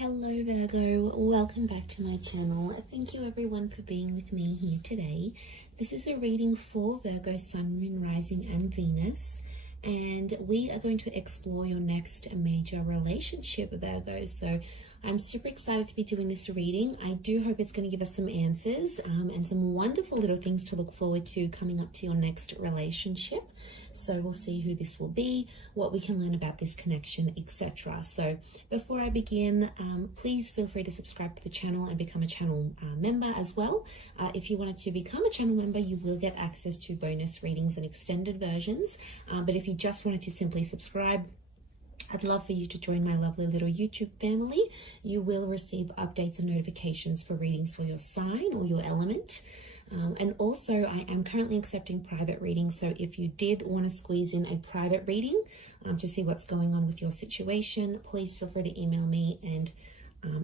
Hello Virgo, welcome back to my channel. Thank you everyone for being with me here today. This is a reading for Virgo, Sun, Moon, Rising and Venus, and we are going to explore your next major relationship, Virgo. So I'm super excited to be doing this reading. I do hope it's going to give us some answers and some wonderful little things to look forward to coming up to your next relationship. So we'll see who this will be, what we can learn about this connection, etc. So before I begin, please feel free to subscribe to the channel and become a channel member as well. If you wanted to become a channel member, you will get access to bonus readings and extended versions. But if you just wanted to simply subscribe, I'd love for you to join my lovely little YouTube family. You will receive updates and notifications for readings for your sign or your element. And also, I am currently accepting private readings. So if you did want to squeeze in a private reading to see what's going on with your situation, please feel free to email me and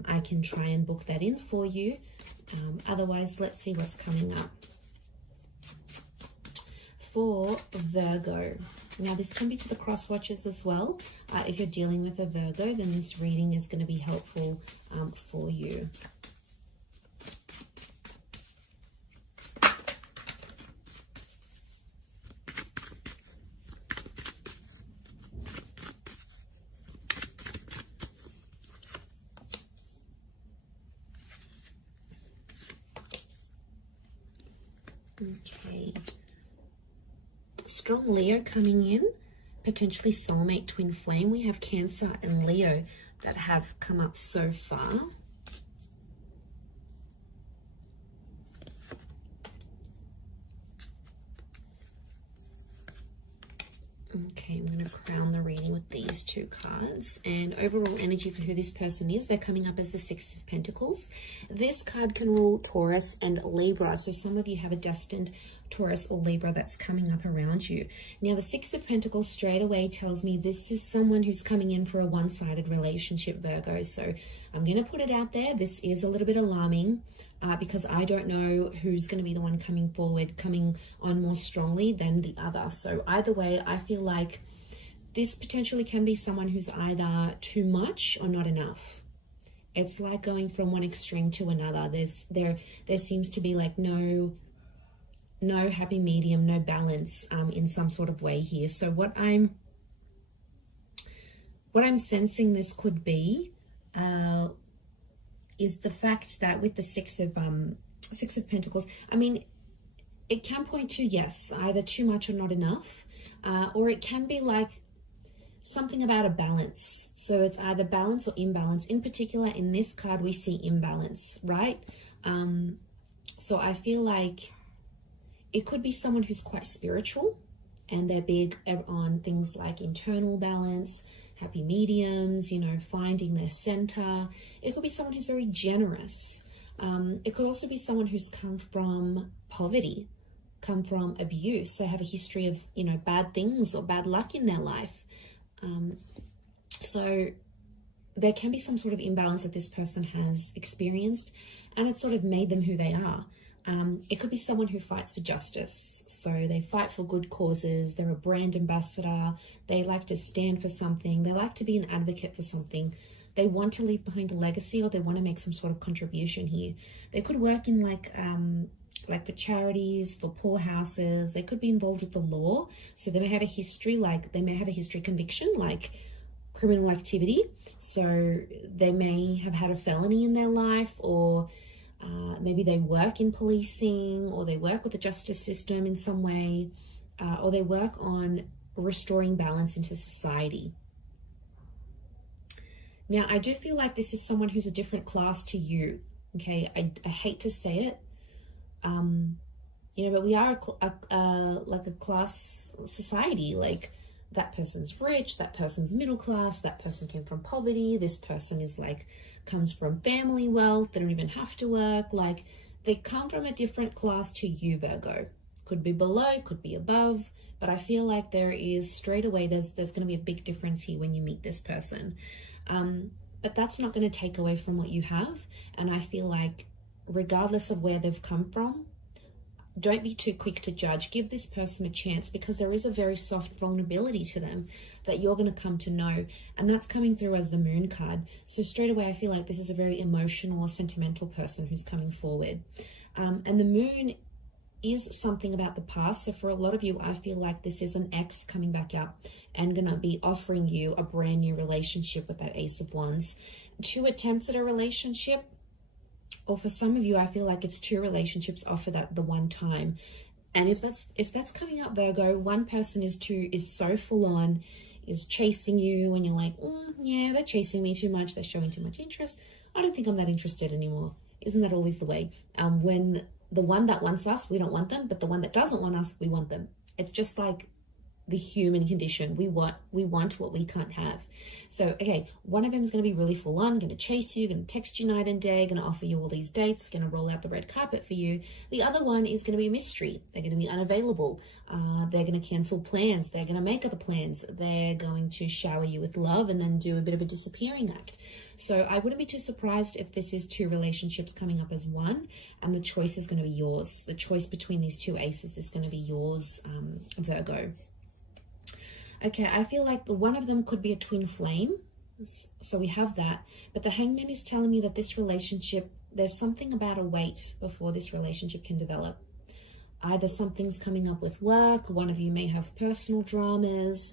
I can try and book that in for you. Otherwise, let's see what's coming up for Virgo. Now, this can be to the cross watchers as well. If you're dealing with a Virgo, then this reading is going to be helpful for you. Okay. Strong Leo coming in, potentially soulmate twin flame. We have Cancer and Leo that have come up so far. Okay, I'm going to crown the reading with these two cards. And overall energy for who this person is, they're coming up as the Six of Pentacles. This card can rule Taurus and Libra. So some of you have a destined Taurus or Libra that's coming up around you. Now, the Six of Pentacles straight away tells me this is someone who's coming in for a one-sided relationship, Virgo. So I'm going to put it out there. This is a little bit alarming. Because I don't know who's going to be the one coming forward, coming on more strongly than the other. So either way, I feel like this potentially can be someone who's either too much or not enough. It's like going from one extreme to another. There seems to be like no happy medium, no balance in some sort of way here. So what I'm sensing this could be is the fact that with the Six of Pentacles, I mean, it can point to, yes, either too much or not enough, or it can be like something about a balance. So it's either balance or imbalance. In particular, in this card, we see imbalance, right? So I feel like it could be someone who's quite spiritual and they're big on things like internal balance, happy mediums, you know, finding their center. It could be someone who's very generous. It could also be someone who's come from poverty, come from abuse. They have a history of, you know, bad things or bad luck in their life. So there can be some sort of imbalance that this person has experienced, and it's sort of made them who they are. It could be someone who fights for justice. So they fight for good causes. They're a brand ambassador. They like to stand for something. They like to be an advocate for something. They want to leave behind a legacy, or they want to make some sort of contribution here. They could work in like for charities, for poor houses. They could be involved with the law. So they may have a history, conviction, like criminal activity. So they may have had a felony in their life, or maybe they work in policing, or they work with the justice system in some way, or they work on restoring balance into society. Now, I do feel like this is someone who's a different class to you, okay? I hate to say it, you know, but we are like a class society. Like, that person's rich, that person's middle class, that person came from poverty, this person is like, comes from family wealth, they don't even have to work. Like, they come from a different class to you, Virgo. Could be below, could be above, but I feel like there is straight away, there's going to be a big difference here when you meet this person. But that's not going to take away from what you have. And I feel like regardless of where they've come from, don't be too quick to judge. Give this person a chance, because there is a very soft vulnerability to them that you're going to come to know. And that's coming through as the Moon card. So straight away, I feel like this is a very emotional or sentimental person who's coming forward. And the Moon is something about the past. So for a lot of you, I feel like this is an ex coming back up and going to be offering you a brand new relationship with that Ace of Wands. 2 attempts at a relationship. Or for some of you, I feel like it's 2 relationships offered at the one time. And if that's coming up, Virgo, one person is so full on, is chasing you, and you're like, yeah, they're chasing me too much, they're showing too much interest. I don't think I'm that interested anymore. Isn't that always the way? When the one that wants us, we don't want them, but the one that doesn't want us, we want them. It's just like the human condition. We want what we can't have. So, okay, one of them is going to be really full on, going to chase you, going to text you night and day, going to offer you all these dates, going to roll out the red carpet for you. The other one is going to be a mystery. They're going to be unavailable. They're going to cancel plans. They're going to make other plans. They're going to shower you with love and then do a bit of a disappearing act. So I wouldn't be too surprised if this is 2 relationships coming up as one, and the choice is going to be yours. The choice between these 2 aces is going to be yours, Virgo. Okay, I feel like the one of them could be a twin flame. So we have that. But the Hangman is telling me that this relationship, there's something about a wait before this relationship can develop. Either something's coming up with work, one of you may have personal dramas,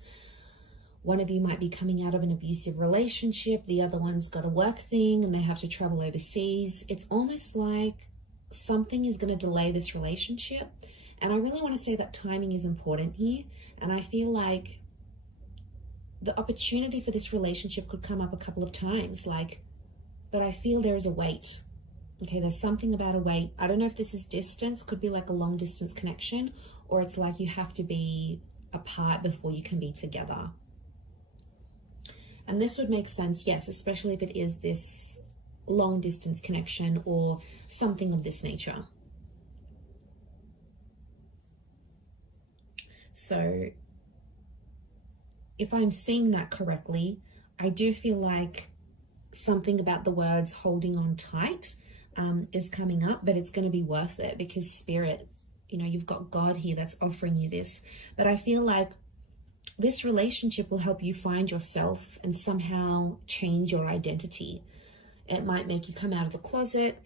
one of you might be coming out of an abusive relationship, the other one's got a work thing and they have to travel overseas. It's almost like something is going to delay this relationship. And I really want to say that timing is important here. And I feel like the opportunity for this relationship could come up a couple of times, but I feel there is a wait. Okay, there's something about a wait. I don't know if this is distance, could be like a long distance connection, or it's like you have to be apart before you can be together. And this would make sense, yes, especially if it is this long distance connection or something of this nature. So if I'm seeing that correctly, I do feel like something about the words holding on tight is coming up, but it's going to be worth it, because Spirit, you've got God here that's offering you this. But I feel like this relationship will help you find yourself and somehow change your identity. It might make you come out of the closet.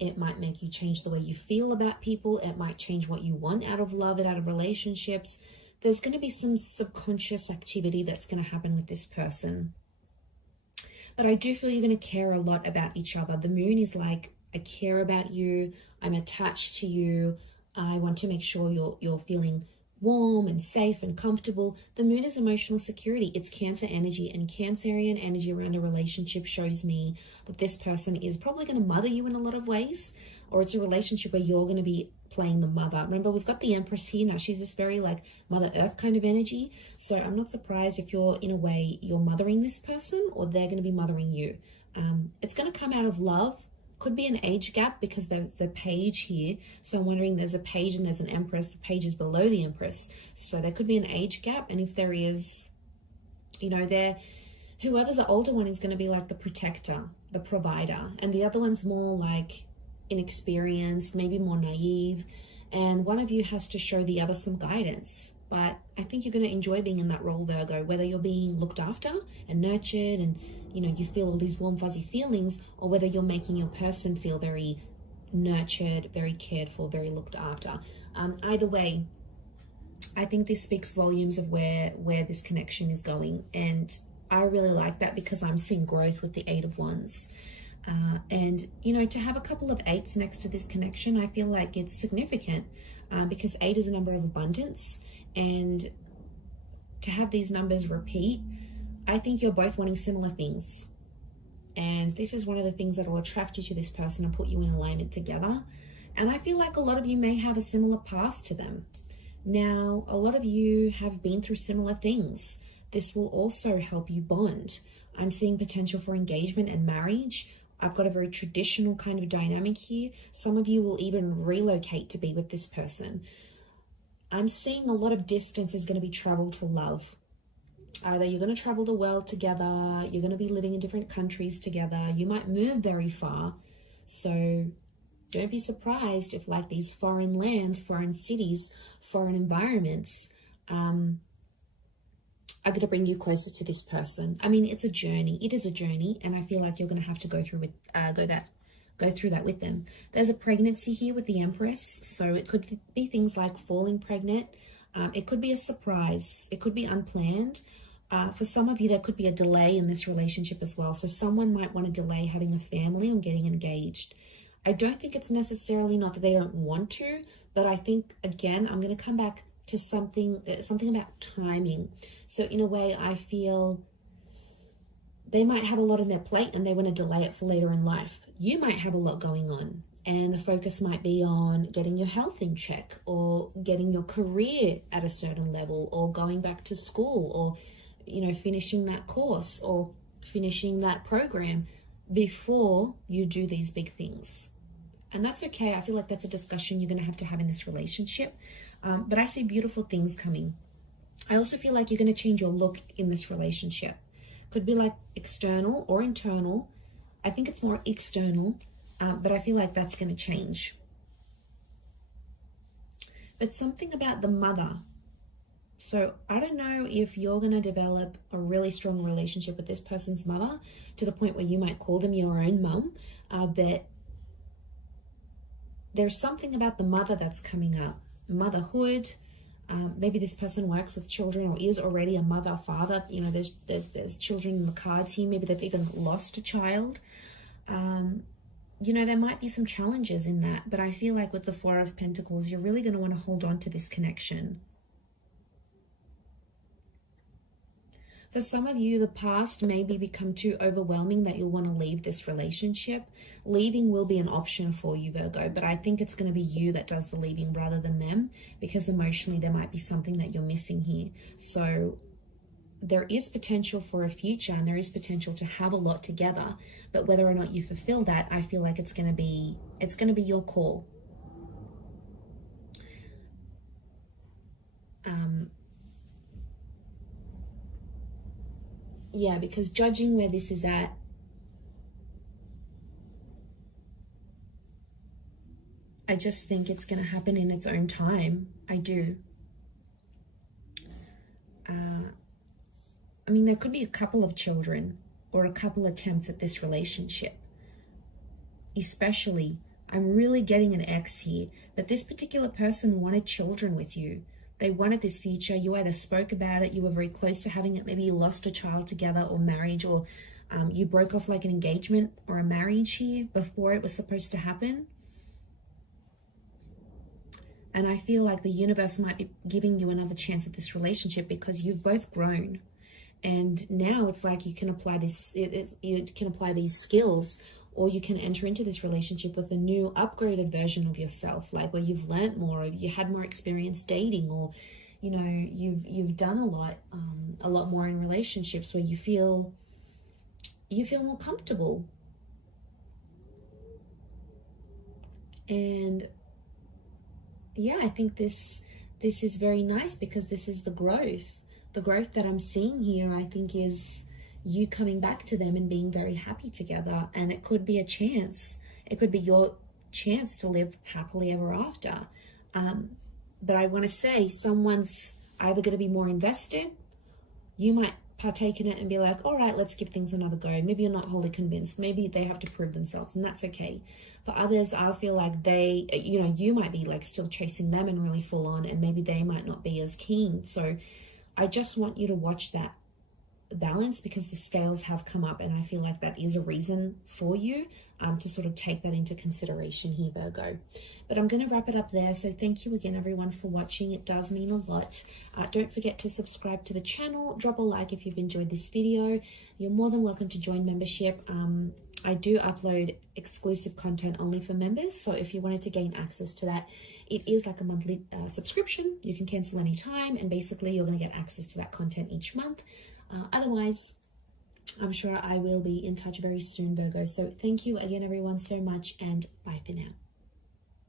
It might make you change the way you feel about people. It might change what you want out of love and out of relationships. There's going to be some subconscious activity that's going to happen with this person. But I do feel you're going to care a lot about each other. The Moon is like, I care about you. I'm attached to you. I want to make sure you're feeling warm and safe and comfortable. The Moon is emotional security. It's Cancer energy, and Cancerian energy around a relationship shows me that this person is probably going to mother you in a lot of ways, or it's a relationship where you're going to be playing the mother. Remember, we've got the Empress here now. She's this very like Mother Earth kind of energy. So I'm not surprised if you're, in a way, you're mothering this person or they're going to be mothering you. It's going to come out of love. Could be an age gap because there's the Page here. So I'm wondering, there's a Page and there's an Empress. The Page is below the Empress. So there could be an age gap. And if there is, whoever's the older one is going to be like the protector, the provider. And the other one's more like inexperienced, maybe more naive. And one of you has to show the other some guidance. But I think you're going to enjoy being in that role, Virgo, whether you're being looked after and nurtured and, you feel all these warm, fuzzy feelings, or whether you're making your person feel very nurtured, very cared for, very looked after. Either way, I think this speaks volumes of where this connection is going. And I really like that because I'm seeing growth with the 8 of Wands. And, to have a couple of 8s next to this connection, I feel like it's significant because 8 is a number of abundance. And to have these numbers repeat, I think you're both wanting similar things. And this is one of the things that will attract you to this person and put you in alignment together. And I feel like a lot of you may have a similar past to them. Now, a lot of you have been through similar things. This will also help you bond. I'm seeing potential for engagement and marriage. I've got a very traditional kind of dynamic here. Some of you will even relocate to be with this person. I'm seeing a lot of distance is going to be traveled for love. Either you're going to travel the world together, you're going to be living in different countries together, you might move very far. So don't be surprised if like these foreign lands, foreign cities, foreign environments are going to bring you closer to this person. I mean, it's a journey. It is a journey, and I feel like you're going to have to go through that with them. There's a pregnancy here with the Empress, so it could be things like falling pregnant. It could be a surprise. It could be unplanned. For some of you, there could be a delay in this relationship as well. So someone might want to delay having a family or getting engaged. I don't think it's necessarily not that they don't want to, but I think, again, I'm going to come back to something about timing. So in a way, I feel they might have a lot on their plate and they want to delay it for later in life. You might have a lot going on, and the focus might be on getting your health in check, or getting your career at a certain level, or going back to school, or, you know, finishing that course or finishing that program before you do these big things. And that's okay. I feel like that's a discussion you're going to have in this relationship. But I see beautiful things coming. I also feel like you're going to change your look in this relationship. Could be like external or internal. I think it's more external, but I feel like that's going to change. But something about the mother. So I don't know if you're going to develop a really strong relationship with this person's mother to the point where you might call them your own mum, but there's something about the mother that's coming up. Motherhood. Maybe this person works with children or is already a mother, father. You know, there's children in the cards here. Maybe they've even lost a child. You know, there might be some challenges in that, but I feel like with the Four of Pentacles, you're really going to want to hold on to this connection. For some of you, the past maybe become too overwhelming that you'll want to leave this relationship. Leaving will be an option for you, Virgo, but I think it's going to be you that does the leaving rather than them, because emotionally there might be something that you're missing here. So there is potential for a future, and there is potential to have a lot together, but whether or not you fulfill that, I feel like it's going to be your call. Yeah, because judging where this is at, I just think it's going to happen in its own time. I do. I mean, there could be a couple of children or a couple attempts at this relationship. Especially, I'm really getting an X here, but this particular person wanted children with you. They wanted this future. You either spoke about it, you were very close to having it, maybe you lost a child together or marriage, or you broke off like an engagement or a marriage here before it was supposed to happen. And I feel like the universe might be giving you another chance at this relationship because you've both grown. And now it's like you can apply you can apply these skills, or you can enter into this relationship with a new upgraded version of yourself, like where you've learnt more, or you had more experience dating, or, you know, you've done a lot more in relationships where you feel more comfortable. And yeah, I think this is very nice, because this is the growth that I'm seeing here. I think is you coming back to them and being very happy together. And it could be a chance. It could be your chance to live happily ever after. But I want to say someone's either going to be more invested. You might partake in it and be like, all right, let's give things another go. Maybe you're not wholly convinced. Maybe they have to prove themselves, and that's okay. For others, I feel like they, you know, you might be like still chasing them and really full on, and maybe they might not be as keen. So I just want you to watch that balance, because the scales have come up, and I feel like that is a reason for you to sort of take that into consideration here, Virgo. But I'm going to wrap it up there. So thank you again, everyone, for watching. It does mean a lot. Don't forget to subscribe to the channel. Drop a like if you've enjoyed this video. You're more than welcome to join membership. I do upload exclusive content only for members, so if you wanted to gain access to that, it is like a monthly subscription. You can cancel anytime, and basically you're going to get access to that content each month. Otherwise, I'm sure I will be in touch very soon, Virgo. So thank you again, everyone, so much, and bye for now.